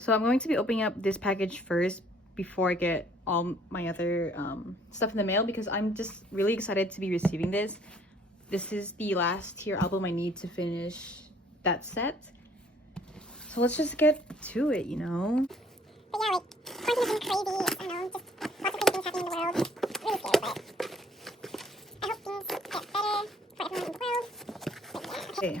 So I'm going to be opening up this package first before I get all my other stuff in the mail, because I'm just really excited to be receiving this. This is the last tier album I need to finish that set. So let's just get to it, you know? But yeah, like, quarantine has been crazy. I don't know, just lots of crazy things happening in the world. Really scary, but I hope things get better for everyone in the world. But yeah. Okay.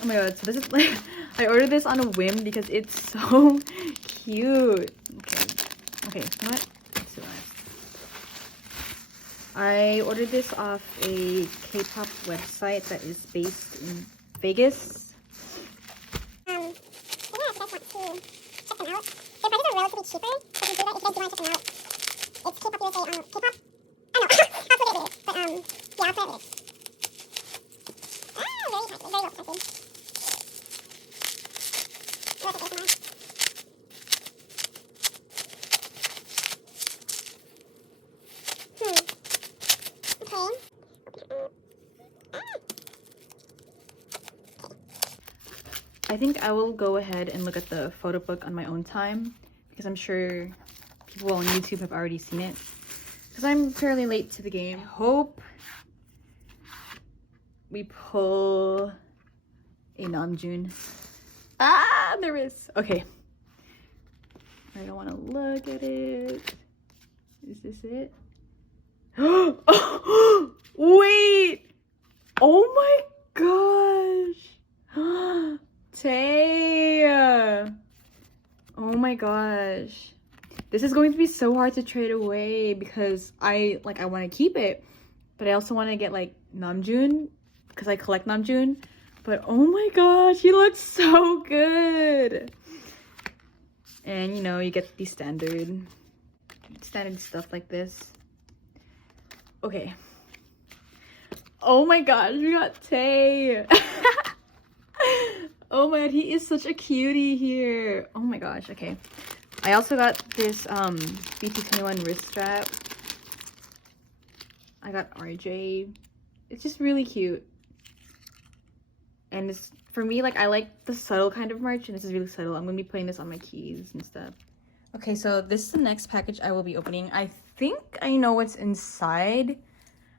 Oh my god, so this is like, I ordered this on a whim because it's so cute. Okay, you know what? Let's be honest. I ordered this off a K-pop website that is based in Vegas. So yeah, if you guys want to check them out, their prices are relatively cheaper. So if you do that, if you guys do want to check them out, it's K-pop USA on K-pop. I don't know, I'll put it later. But yeah, I'll put it later. Very expensive, very well expensive. Look at this one. I think I will go ahead and look at the photo book on my own time, because I'm sure people on YouTube have already seen it, because I'm fairly late to the game. I hope we pull a Namjoon. Ah, there is. Okay. I don't want to look at it. Is this it? Wait! Oh my gosh! Tay! Oh my gosh. This is going to be so hard to trade away because I want to keep it, but I also want to get like Namjoon because I collect Namjoon. But oh my gosh, he looks so good. And you know, you get the standard stuff like this. Okay. Oh my gosh, we got Tay. Oh my god, he is such a cutie here. Oh my gosh, okay. I also got this BT21 wrist strap. I got RJ. It's just really cute. And it's, for me, like, I like the subtle kind of merch, and this is really subtle. I'm gonna be putting this on my keys and stuff. Okay, so this is the next package I will be opening. I think I know what's inside.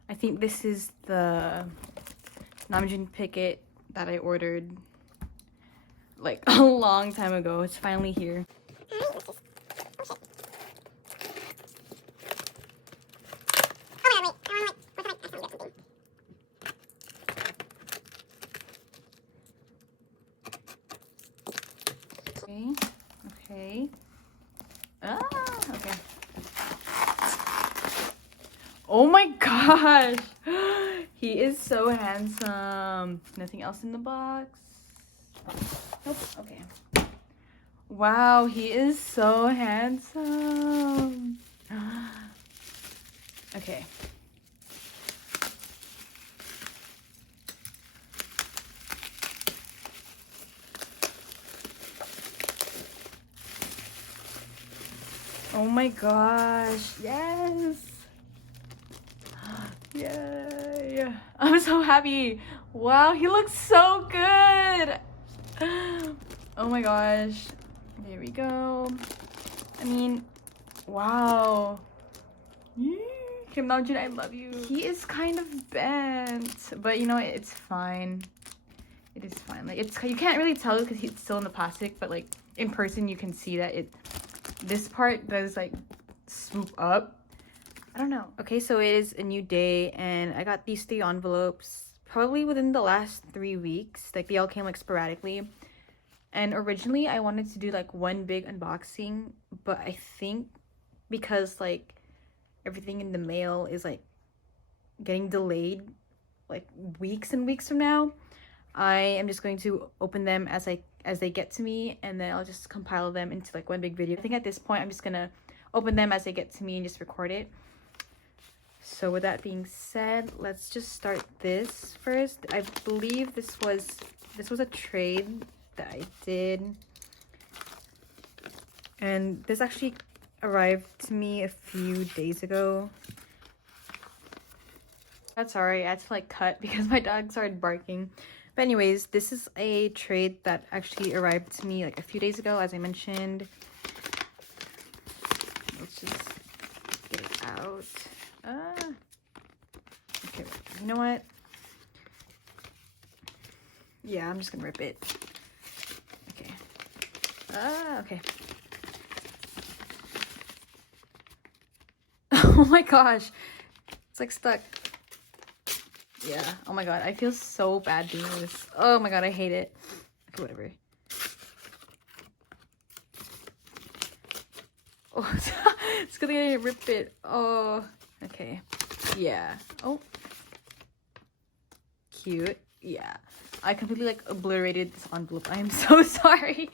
I think this is the Namjoon Picket that I ordered like a long time ago. It's finally here. Okay. Ah, okay. Oh my gosh! He is so handsome. Nothing else in the box. Nope. Okay. Wow, he is so handsome. Okay. Oh my gosh, yes! Yay! I'm so happy. Wow, he looks so good. Oh my gosh. There we go. I mean, wow. Kim Namjoon, I love you. He is kind of bent, but you know, it's fine. It is fine. Like, it's, you can't really tell because he's still in the plastic, but like in person you can see that this part does like swoop up. I don't know. Okay, so it is a new day and I got these 3 envelopes probably within the last 3 weeks. Like, they all came like sporadically. And originally I wanted to do like one big unboxing, but I think because like everything in the mail is like getting delayed like weeks and weeks from now, I am just going to open them as they get to me, and then I'll just compile them into like one big video. I think at this point I'm just gonna open them as they get to me and just record it. So with that being said, let's just start this first. I believe this was a trade that I did, and this actually arrived to me a few days ago. That's sorry, I had to like cut because my dog started barking. But anyways, this is a trade that actually arrived to me like a few days ago, as I mentioned. Let's just get it out. Okay, you know what? Yeah, I'm just gonna rip it. Okay. Okay. Oh my gosh. It's like stuck. Yeah. Oh my god. I feel so bad doing this. Oh my god. I hate it. Okay, whatever. Oh, it's gonna get rip it. Oh. Okay. Yeah. Oh. Cute. Yeah. I completely like obliterated this envelope. I am so sorry.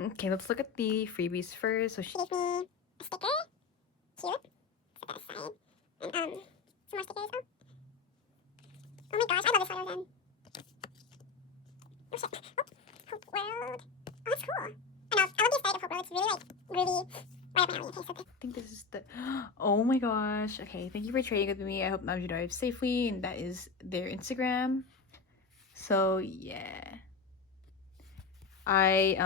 Okay, let's look at the freebies first. So she gave me a sticker. Cute. Set that aside. And some more stickers. Oh my gosh, I love this photo then. Oh shit. Oh, Hope World. Oh, that's cool. I know, I love the aesthetic of Hope World. It's really like groovy. Right up my alley. Okay, so I think this is the... Oh my gosh. Okay, thank you for trading with me. I hope Namjoon arrives safely, and that is their Instagram. So yeah. I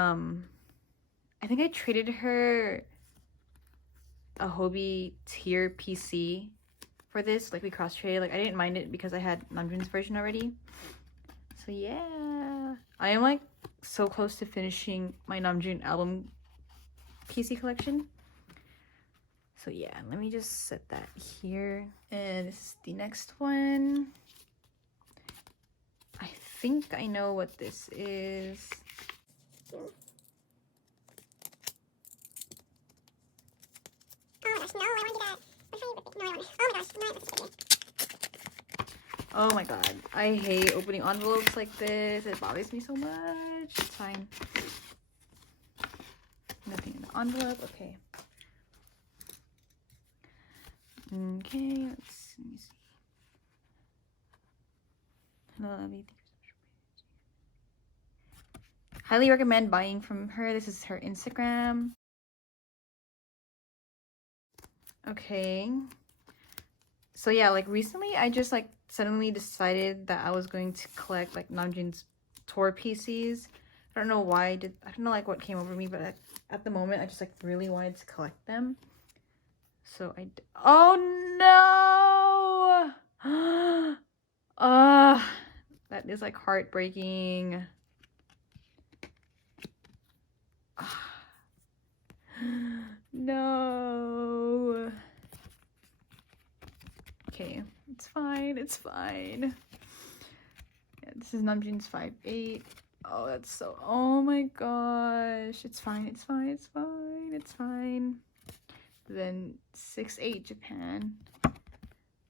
think I traded her a Hobie tier PC for this. Like we cross traded. Like I didn't mind it because I had Namjoon's version already. So yeah. I am like so close to finishing my Namjoon album PC collection. So yeah, let me just set that here. And this is the next one. I think I know what this is. oh my gosh, no, I want to do that. What if I rip it? No, I don't. Oh my gosh, no, let's do it. Oh my god, I hate opening envelopes like this. It bothers me so much. It's fine. Nothing in the envelope. Okay. Okay, let me see. Hello, Abby. Highly recommend buying from her. This is her Instagram. Okay. So yeah, like recently I just like suddenly decided that I was going to collect like Namjoon's tour PCs. I don't know why I don't know like what came over me, but at the moment I just like really wanted to collect them. So oh no! That is like heartbreaking. No. Okay, it's fine. It's fine. Yeah, this is Namjoon's 5'8". Oh, that's so. Oh my gosh. It's fine. It's fine. It's fine. It's fine. Then 6'8" Japan.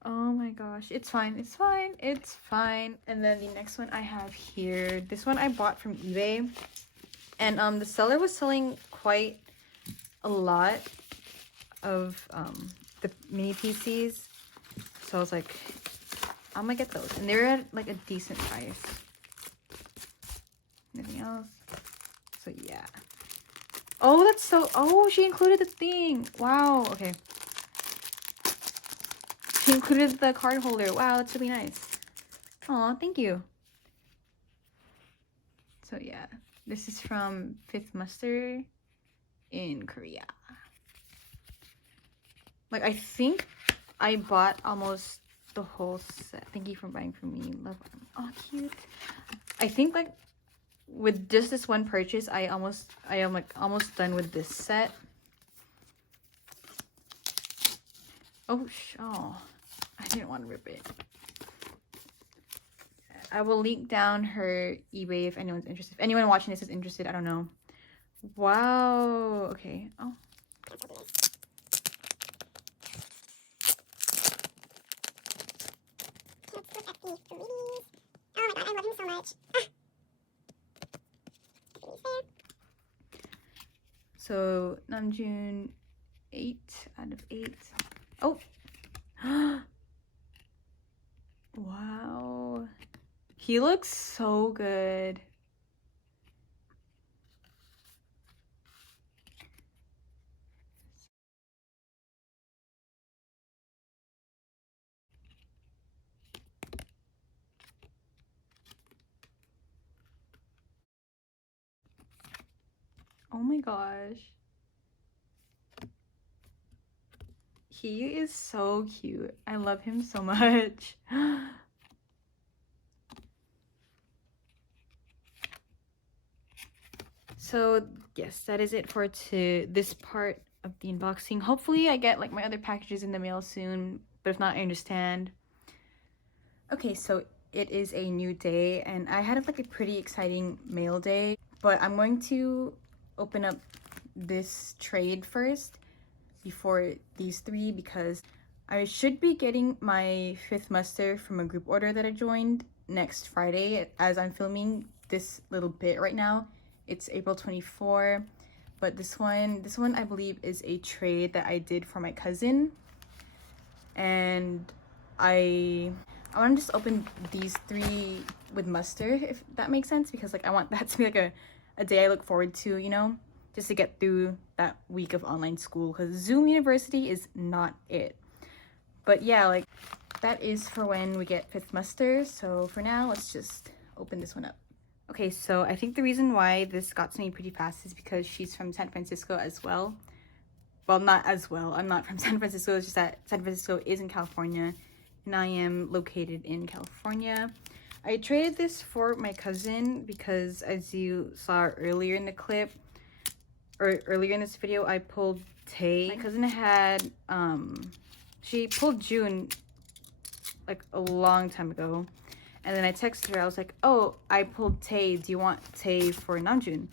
Oh my gosh. It's fine. It's fine. It's fine. And then the next one I have here. This one I bought from eBay. And the seller was selling quite a lot of the mini PCs. So I was like, I'm gonna get those. And they were at like a decent price. Anything else? So yeah. Oh, that's so... Oh, she included the thing. Wow. Okay. She included the card holder. Wow, that's really nice. Aw, thank you. So yeah. This is from Fifth Muster in Korea. Like, I think I bought almost the whole set. Thank you for buying from me. Love. Oh, cute. I think like with just this one purchase, I am like almost done with this set. Oh, I didn't want to rip it. I will link down her eBay if anyone's interested. If anyone watching this is interested, I don't know. Wow. Okay. Oh. Let's look at the freebies. Oh my god, I love him so much. So Namjoon 8 out of 8. Oh. Wow. He looks so good. Oh my gosh. He is so cute. I love him so much. So yes, that is it for this part of the unboxing. Hopefully I get like my other packages in the mail soon, but if not, I understand. Okay, so it is a new day and I had like a pretty exciting mail day, but I'm going to open up this trade first before these three because I should be getting my 5th muster from a group order that I joined next Friday. As I'm filming this little bit right now, it's April 24, but this one I believe is a trade that I did for my cousin, and I want to just open these 3 with muster, if that makes sense, because like I want that to be like a day I look forward to, you know, just to get through that week of online school, because Zoom University is not it. But yeah, like that is for when we get 5th muster. So for now, let's just open this one up. Okay, so I think the reason why this got to me pretty fast is because she's from San Francisco as well. Well, not as well. I'm not from San Francisco. It's just that San Francisco is in California and I am located in California. I traded this for my cousin because, as you saw earlier in the clip, or earlier in this video, I pulled Tay. My cousin had, she pulled June like a long time ago. And then I texted her, I was like, oh, I pulled Tay. Do you want Tay for Namjoon?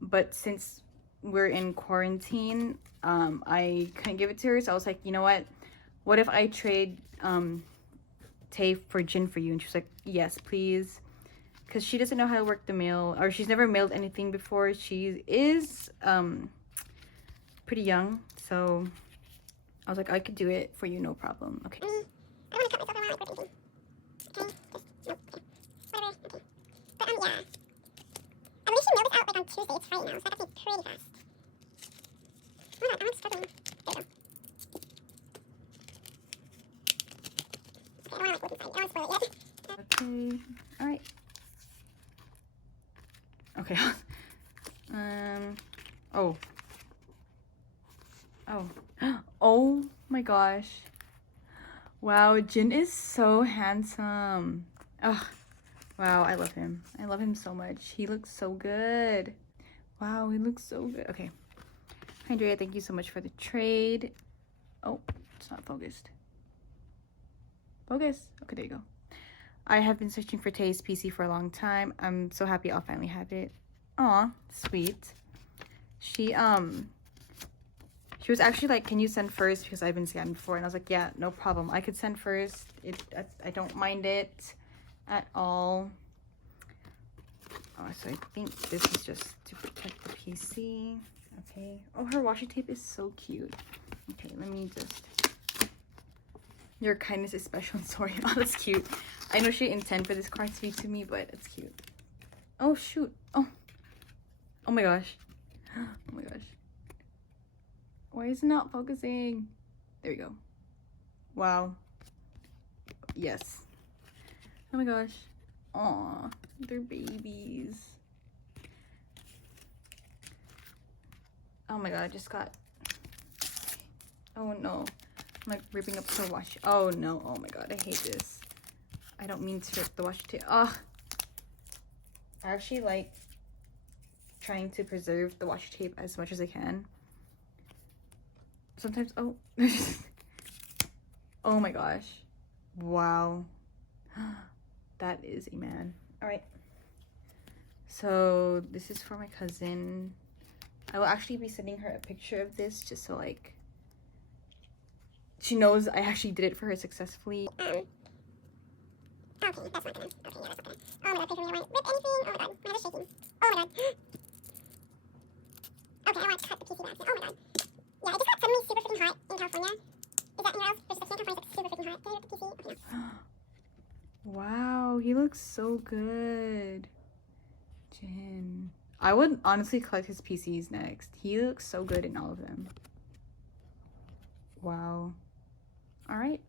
But since we're in quarantine, I couldn't give it to her. So I was like, you know what if I trade Tay for Jin for you? And she was like, yes, please. Because she doesn't know how to work the mail, or she's never mailed anything before. She is pretty young, so I was like, I could do it for you, no problem. Okay. I want to cut myself around like we're thinking. Okay, just, nope, okay. Whatever, okay. But, yeah. I believe she mailed this out, like, on Tuesday. It's Friday now, so that could be pretty fast. Oh my god, I'm struggling. There we go. Okay, I don't want to, like, look inside. I don't want to spoil it yet. Okay, alright. Okay. Oh. Oh my gosh. Wow, Jin is so handsome. Ugh. Wow, I love him. I love him so much. He looks so good. Wow, he looks so good. Okay. Andrea, thank you so much for the trade. Oh, it's not focused. Focus. Okay, there you go. I have been searching for Tay's PC for a long time. I'm so happy I'll finally have it. Aw, sweet. She was actually like, can you send first, because I've been scammed before, and I was like, yeah, no problem, I could send first. I don't mind it at all. Oh, so I think this is just to protect the PC. Okay. Oh, her washi tape is so cute. Okay, let me just, your kindness is special. Sorry. Oh, that's cute. I know she didn't intend for this card to be to me, but it's cute. Oh shoot. Oh my gosh. Oh my gosh. Why is it not focusing? There we go. Wow. Yes. Oh my gosh. Aw, they're babies. Oh my god, I just got... Oh no. I'm like ripping up her washi. Oh no. Oh my god, I hate this. I don't mean to rip the washi tape. Ugh. I actually like trying to preserve the washi tape as much as I can. Sometimes, oh. Oh my gosh. Wow. That is a man. All right. So this is for my cousin. I will actually be sending her a picture of this just so like she knows I actually did it for her successfully. Okay, that's not gonna. Okay, yeah, that's okay. Oh my god, please, I want to rip anything. Oh my god, my head is shaking. Oh my god. Okay, I want to cut the PC back. Oh my god. Yeah, it just got suddenly super freaking hot in California. Is that anywhere else? There's like California, like super freaking hot. Can you rip the PC? Okay, no. Wow, he looks so good. Jin. I would honestly collect his PCs next. He looks so good in all of them. Wow. All right.